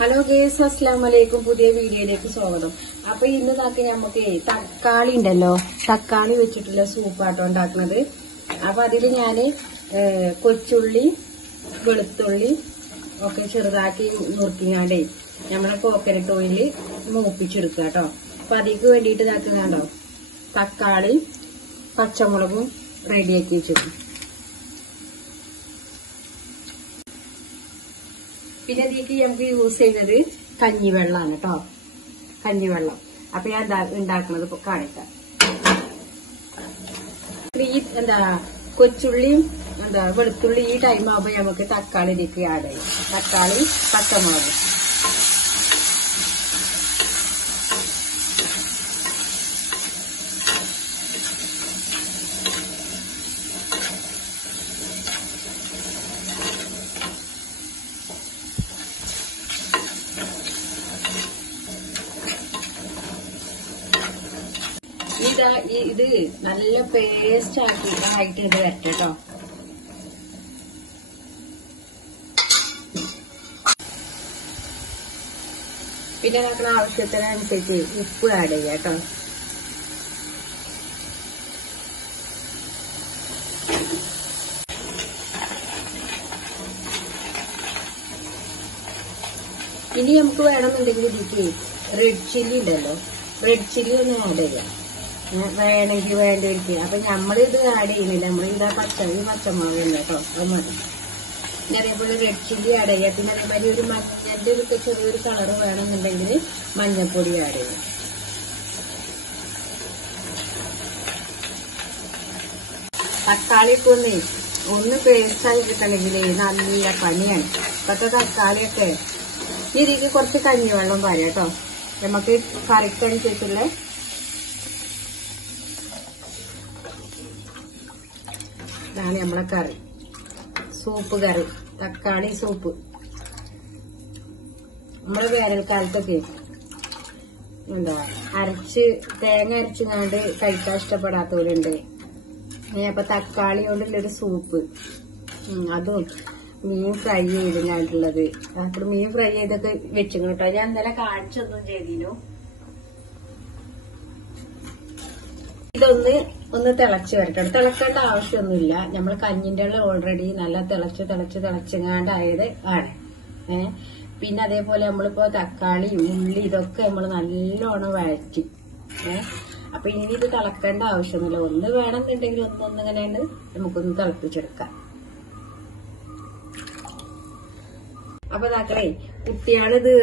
Hello guys, അസ്സലാമലൈക്കും. പുതിയ വീഡിയോയിലേക്ക് സ്വാഗതം. അപ്പൊ ഇന്നതാക്കി നമുക്ക് തക്കാളി ഉണ്ടല്ലോ, തക്കാളി വെച്ചിട്ടുള്ള സൂപ്പാട്ടോ ഉണ്ടാക്കുന്നത്. അപ്പൊ അതില് ഞാന് കൊച്ചുള്ളി, വെളുത്തുള്ളി ഒക്കെ ചെറുതാക്കി നുറുക്കിങ്ങാണ്ടേ നമ്മളെ കോക്കനട്ട് ഓയില് മൂപ്പിച്ചെടുക്കുക കേട്ടോ. അപ്പൊ അതിക്ക് വേണ്ടിയിട്ട് ഇതാക്കുന്നുണ്ടോ തക്കാളി പച്ചമുളകും റെഡിയാക്കി വെച്ചിട്ടുണ്ട്. പിന്നെ ഇതിലേക്ക് നമുക്ക് യൂസ് ചെയ്യുന്നത് കഞ്ഞിവെള്ളമാണ് കേട്ടോ, കഞ്ഞിവെള്ളം. അപ്പൊ ഞാൻ ഉണ്ടാക്കുന്നത് ഇപ്പൊ കാണിക്കാം. ഈ കൊച്ചുള്ളിയും വെളുത്തുള്ളി ഈ ടൈം ആകുമ്പോ നമുക്ക് തക്കാളി ഇതിലേക്ക് ആഡ് ചെയ്യും. തക്കാളി പച്ചമുളക് ഇത് നല്ല പേസ്റ്റ് ആയിട്ട് ഇത് വരട്ടെ കേട്ടോ. പിന്നെ നമുക്ക് ആവശ്യത്തിനനുസരിച്ച് ഉപ്പ് ആഡ് ചെയ്യാം കേട്ടോ. ഇനി നമുക്ക് വേണമെന്നുണ്ടെങ്കിൽ ഇതിലേക്ക് റെഡ് ചില്ലി ഉണ്ടല്ലോ, റെഡ് ചില്ലി ഒന്ന് ആഡ് ചെയ്യാം വേണമെങ്കിൽ വേണ്ടിയിരിക്കുക. അപ്പൊ നമ്മളിത് ആഡ് ചെയ്യുന്നില്ല, നമ്മളിതാ പച്ചമുളക് തന്നെ കേട്ടോ, അത് മതി. പിന്നെ അതേപോലെ റെഡ് ചില്ലി ആഡ് ചെയ്യാം. പിന്നെ അതേപോലെ ഒരു മഞ്ഞന്റെ ഒരു ചെറിയൊരു കളറ് വേണമെന്നുണ്ടെങ്കിൽ മഞ്ഞപ്പൊടി ആഡ് ചെയ്യാം. തക്കാളി ഒക്കെ ഒന്ന് പേസ്റ്റായി കിട്ടണമെങ്കിൽ നല്ല പണിയാണ്. ഇപ്പത്തെ തക്കാളിയൊക്കെ ഇതിലേക്ക് കുറച്ച് കഞ്ഞിവെള്ളം പറയാം കേട്ടോ. നമുക്ക് കറിക്കനുസരിച്ചുള്ള ഇതാണ് നമ്മളെ കറി, സൂപ്പ് കറി, തക്കാളി സൂപ്പ്. നമ്മള് വേനൽക്കാലത്തൊക്കെ തേങ്ങ അരച്ചുകൊണ്ട് കഴിക്കാൻ ഇഷ്ടപ്പെടാത്തവരുണ്ട്. അപ്പൊ തക്കാളി കൊണ്ടുള്ളൊരു സൂപ്പ്, അതും മീൻ ഫ്രൈ ചെയ്തിട്ടുള്ളത്. അത്ര മീൻ ഫ്രൈ ചെയ്തൊക്കെ വെച്ചു കേട്ടോ. ഞാൻ ഇന്നലെ കാണിച്ചൊന്നും ചെയ്തിനു. ഒന്ന് തിളച്ച് വരട്ടെ. തിളക്കേണ്ട ആവശ്യമൊന്നുമില്ല. നമ്മൾ കഞ്ഞിന്റെ വെള്ളം ഓൾറെഡി നല്ല തിളച്ചങ്ങാണ്ടായത് ആണ്. പിന്നെ അതേപോലെ നമ്മളിപ്പോ തക്കാളി ഉള്ളി ഇതൊക്കെ നമ്മൾ നല്ലോണം വഴറ്റി. അപ്പൊ ഇനി ഇത് തിളക്കേണ്ട ആവശ്യമൊന്നുമില്ല. ഒന്ന് വേണമെന്നുണ്ടെങ്കിൽ ഒന്നിങ്ങനെയാണ് നമുക്കൊന്ന് തിളപ്പിച്ചെടുക്കാം. അപ്പൊ താക്കളെ കുട്ടികളിത്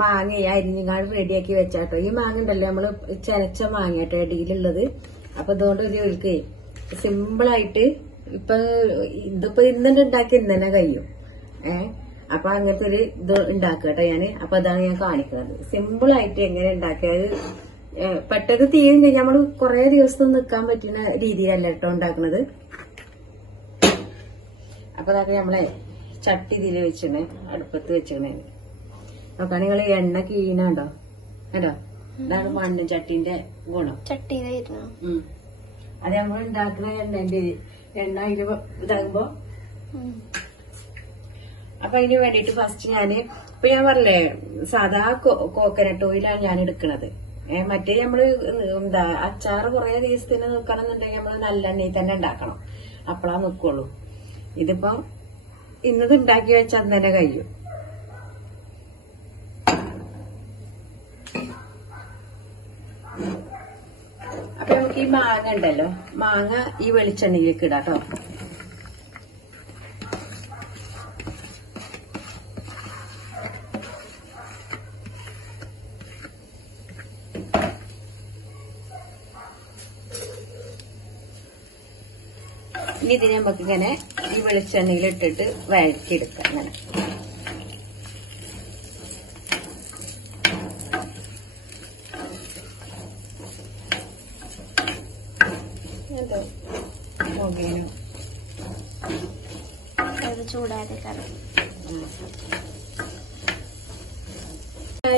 മാങ്ങ അരിഞ്ഞാണ്ട് റെഡിയാക്കി വെച്ചാട്ടോ. ഈ മാങ്ങ ഉണ്ടല്ലോ നമ്മള് ചെനച്ച മാങ്ങയാട്ടോ ഇടയിലുള്ളത്. അപ്പൊ അതുകൊണ്ട് ഒരു സിമ്പിളായിട്ട് ഇതിപ്പോ ഇന്നെ ഉണ്ടാക്കി ഇന്ന് തന്നെ കഴിയും. അപ്പൊ അങ്ങനത്തെ ഒരു ഇത് ഉണ്ടാക്കട്ടോ ഞാന്. അപ്പൊ അതാണ് ഞാൻ കാണിക്കുന്നത്. സിമ്പിളായിട്ട് എങ്ങനെ ഉണ്ടാക്കിയത് പെട്ടെന്ന് തീരും കഴിഞ്ഞാൽ നമ്മള് കുറെ ദിവസം നിൽക്കാൻ പറ്റുന്ന രീതിയിലല്ല കേട്ടോ ഉണ്ടാക്കുന്നത്. അപ്പൊ അതൊക്കെ നമ്മളെ ചട്ടി ഇതിൽ വെച്ചിണേ, അടുപ്പത്ത് വെച്ചിണേ. നോക്കാൻ നിങ്ങൾ എണ്ണ കീണുണ്ടോ കേട്ടോ. ഇതാണ് മണ്ണും ചട്ടിന്റെ ഗുണം. അത് നമ്മൾ ഉണ്ടാക്കുന്ന എണ്ണ അതിന് ഇതാകുമ്പോ. അപ്പൊ അതിന് വേണ്ടിട്ട് ഫസ്റ്റ് ഞാന് ഇപ്പൊ ഞാൻ പറഞ്ഞേ സാധാ കോക്കനട്ട് ഓയിലാണ് ഞാൻ എടുക്കണത്. മറ്റേ നമ്മള് അച്ചാറ് കുറെ ദിവസത്തിന് നിൽക്കണം എന്നുണ്ടെങ്കിൽ നമ്മള് നല്ലെണ്ണയിൽ തന്നെ ഉണ്ടാക്കണം, അപ്പളാ നിക്കുള്ളൂ. ഇതിപ്പോ ഇന്നത് ഉണ്ടാക്കി വെച്ചാൽ അന്ന് തന്നെ കഴിയും. അപ്പൊ നമുക്ക് ഈ മാങ്ങ ഉണ്ടല്ലോ, മാങ്ങ ഈ വെളിച്ചെണ്ണയിലേക്ക് ഇടാട്ടോ. ഇനി ഇതിനെ നമുക്ക് ഇങ്ങനെ ഈ വെളിച്ചെണ്ണയിൽ ഇട്ടിട്ട് വഴറ്റിയെടുക്കാം. അങ്ങനെ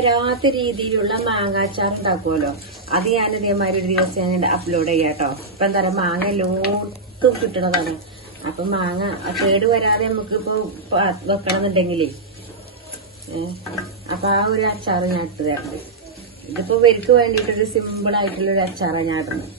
രാത്രി രീതിയിലുള്ള മാങ്ങാച്ചാർ ഉണ്ടാക്കുമല്ലോ, അത് ഞാൻ ഇതേമാതിരി ഒരു ദിവസം ഞാൻ അപ്ലോഡ് ചെയ്യാം കേട്ടോ. ഇപ്പൊ എന്താ പറയാ, മാങ്ങ ലോട്ടും കിട്ടണതാണ്. അപ്പൊ മാങ്ങ കേട് വരാതെ നമുക്ക് ഇപ്പൊ വെക്കണം എന്നുണ്ടെങ്കിലേ അപ്പൊ ആ ഒരു അച്ചാറ് ഞാൻ ഇട്ട് തരാം. ഇതിപ്പോ ഇവർക്ക് വേണ്ടിയിട്ടൊരു സിമ്പിൾ ആയിട്ടുള്ളൊരു അച്ചാറാണ് ഞാൻ ഇടുന്നത്.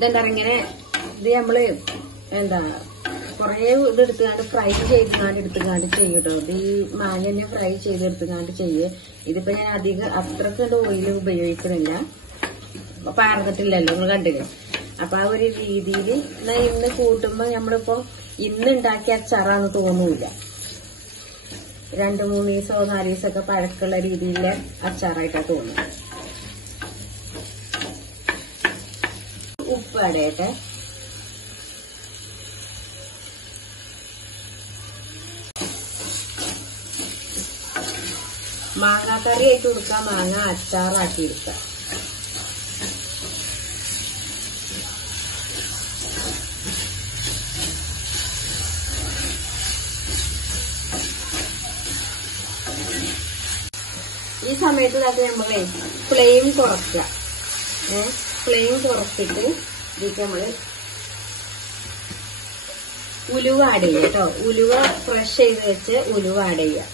ഇതെന്താ ഇങ്ങനെ ഇത് നമ്മള് എന്താ കൊറേ ഇതെടുത്തുകാണ്ട് ഫ്രൈ ചെയ്തുകാണ്ട് എടുത്തുകാണ്ട് ചെയ്യും കേട്ടോ. ഇത് ഈ മാങ്ങ തന്നെ ഫ്രൈ ചെയ്തെടുത്തുകാണ്ട് ചെയ്യേ. ഇതിപ്പോ ഞാൻ അധികം അത്രക്ക് ഓയിൽ ഉപയോഗിക്കുന്നില്ല, പാർന്നിട്ടില്ലല്ലോ, നിങ്ങൾ കണ്ടില്ലേ. അപ്പൊ ആ ഒരു രീതിയിൽ ഇന്ന് കൂട്ടുമ്പോ നമ്മളിപ്പോ ഇന്ന് ഉണ്ടാക്കിയ അച്ചാറാന്ന് തോന്നൂല. 2-3 ദിവസമോ 4 ദിവസമൊക്കെ പഴക്കമുള്ള രീതിയിലെ അച്ചാറായിട്ടാ തോന്നുന്നത്. ഉപ്പ് അടയട്ടെ. മാങ്ങാക്കറി ആയിട്ട് കൊടുക്കാം, മാങ്ങ അച്ചാറാക്കി എടുക്കാം. ഈ സമയത്ത് തന്നെ നമ്മളെ ഫ്ലെയിം കുറക്കുക. ഫ്ലെയിം കുറച്ചിട്ട് ഇതിലേക്ക് നമ്മള് ഉലുവ ആഡ് ചെയ്യുക കേട്ടോ. ഉലുവ ഫ്രഷ് ചെയ്ത് വെച്ച് ഉലുവ ആഡ് ചെയ്യുക.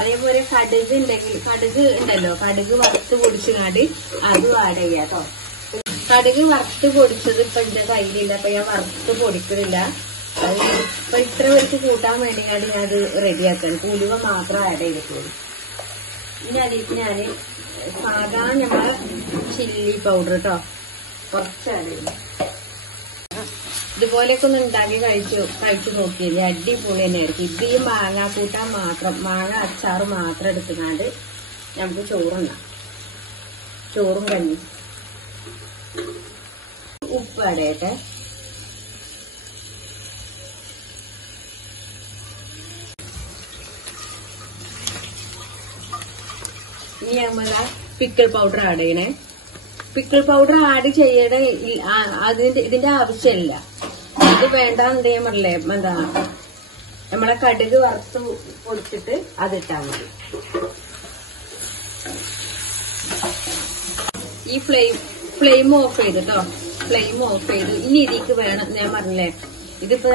അതേപോലെ കടുക് ഉണ്ടെങ്കിൽ കടുക് ഉണ്ടല്ലോ, കടുക് വറുത്ത് പൊടിച്ചാണ്ട് അതും ആഡ് ചെയ്യാം കേട്ടോ. കടുക് വറുത്ത് പൊടിച്ചത് ഇപ്പൊ എന്റെ കയ്യിലില്ല, അപ്പൊ ഞാൻ വറുത്ത് പൊടിക്കണില്ല. അത് ഇപ്പൊ ഇത്ര പേർക്ക് കൂട്ടാൻ വേണ്ടിയാണ് ഞാനത് റെഡിയാക്കാൻ. ഉലുവ മാത്രം ആഡ് ചെയ്തിട്ടുള്ളൂ. ഇനി അതിലേക്ക് ഞാന് സാധാരണ നമ്മളെ ചില്ലി പൗഡർ കേട്ടോ കുറച്ച് ആഡ് ചെയ്യും. ഇതുപോലെയൊക്കെ ഒന്ന് ഉണ്ടാക്കി കഴിച്ചു നോക്കിയില്ലേ, അടിപൊളി തന്നെയായിരിക്കും. ഇത് ഈ മാങ്ങ കൂട്ടാൻ മാത്രം, മാങ്ങ അച്ചാറ് മാത്രം എടുത്തുകൊണ്ട് നമുക്ക് ചോറുണ്ടാം. ചോറും കഞ്ഞി. ഉപ്പ് അടയട്ടെ. ഇനി നമ്മളെ പിക്കിൾ പൗഡർ ആഡ് ചെയ്യണേ. പിക്കിൾ പൗഡർ ആഡ് ചെയ്യണ ഇതിന്റെ ആവശ്യമില്ല. ഇത് വേണ്ടെന്ന് ഞാൻ പറഞ്ഞില്ലേ, എന്താ നമ്മളെ കടുക് വറുത്ത് പൊടിച്ചിട്ട് അതിട്ടാ മതി. ഈ ഫ്ലെയിം ഓഫ് ചെയ്ത് കേട്ടോ, ഫ്ലെയിം ഓഫ് ചെയ്ത്. ഇനി ഇതിക്ക് വേണം, ഞാൻ പറഞ്ഞില്ലേ, ഇതിപ്പോ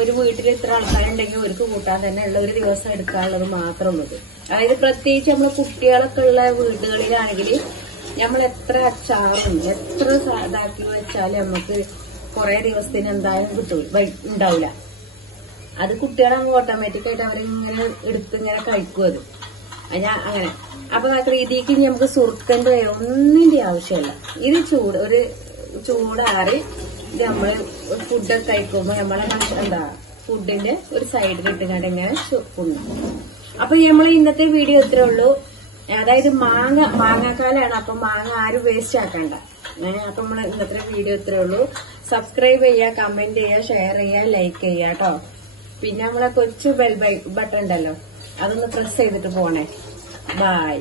ഒരു വീട്ടിൽ ഇത്ര ആൾക്കാരുണ്ടെങ്കിൽ അവർക്ക് കൂട്ടാൻ തന്നെ ഉള്ള ഒരു ദിവസം എടുക്കാനുള്ളത് മാത്രമുള്ളത്. അതായത് പ്രത്യേകിച്ച് നമ്മള് കുട്ടികളൊക്കെ ഉള്ള വീടുകളിലാണെങ്കിൽ നമ്മൾ എത്ര അച്ചാറും എത്ര ഇതാക്കി വെച്ചാലും നമുക്ക് കുറെ ദിവസത്തിന് എന്തായാലും ഉണ്ടാവില്ല. അത് കുട്ടികളങ്ങ് ഓട്ടോമാറ്റിക്കായിട്ട് അവരിങ്ങനെ ഇങ്ങനെ കഴിക്കും. അത് ഞാൻ അങ്ങനെ. അപ്പൊ രീതിക്ക് നമുക്ക് സുർക്കന്റെ ഒന്നിന്റെ ആവശ്യമില്ല. ഇത് ഒരു ചൂടാറി ഇത് നമ്മള് ഫുഡൊക്കെ കഴിക്കുമ്പോ നമ്മളെ എന്താ ഫുഡിന്റെ ഒരു സൈഡിൽ ഇട്ടുകൊണ്ട് ഇങ്ങനെ ചുക്കുന്നു. അപ്പൊ നമ്മൾ ഇന്നത്തെ വീഡിയോ ഇത്രേ ഉള്ളൂ. അതായത് മാങ്ങാക്കാലാണ്, അപ്പൊ മാങ്ങ ആരും വേസ്റ്റ് ആക്കണ്ട. അപ്പൊ നമ്മള് ഇന്നത്തെ വീഡിയോ ഇത്രേ ഉള്ളൂ. സബ്സ്ക്രൈബ് ചെയ്യുക, കമന്റ് ചെയ്യുക, ഷെയർ ചെയ്യുക, ലൈക്ക് ചെയ്യുക കേട്ടോ. പിന്നെ നമ്മളെ കൊച്ചു ബെൽ ബട്ടൺ ഉണ്ടല്ലോ, അതൊന്ന് പ്രസ് ചെയ്തിട്ട് പോണേ. ബൈ.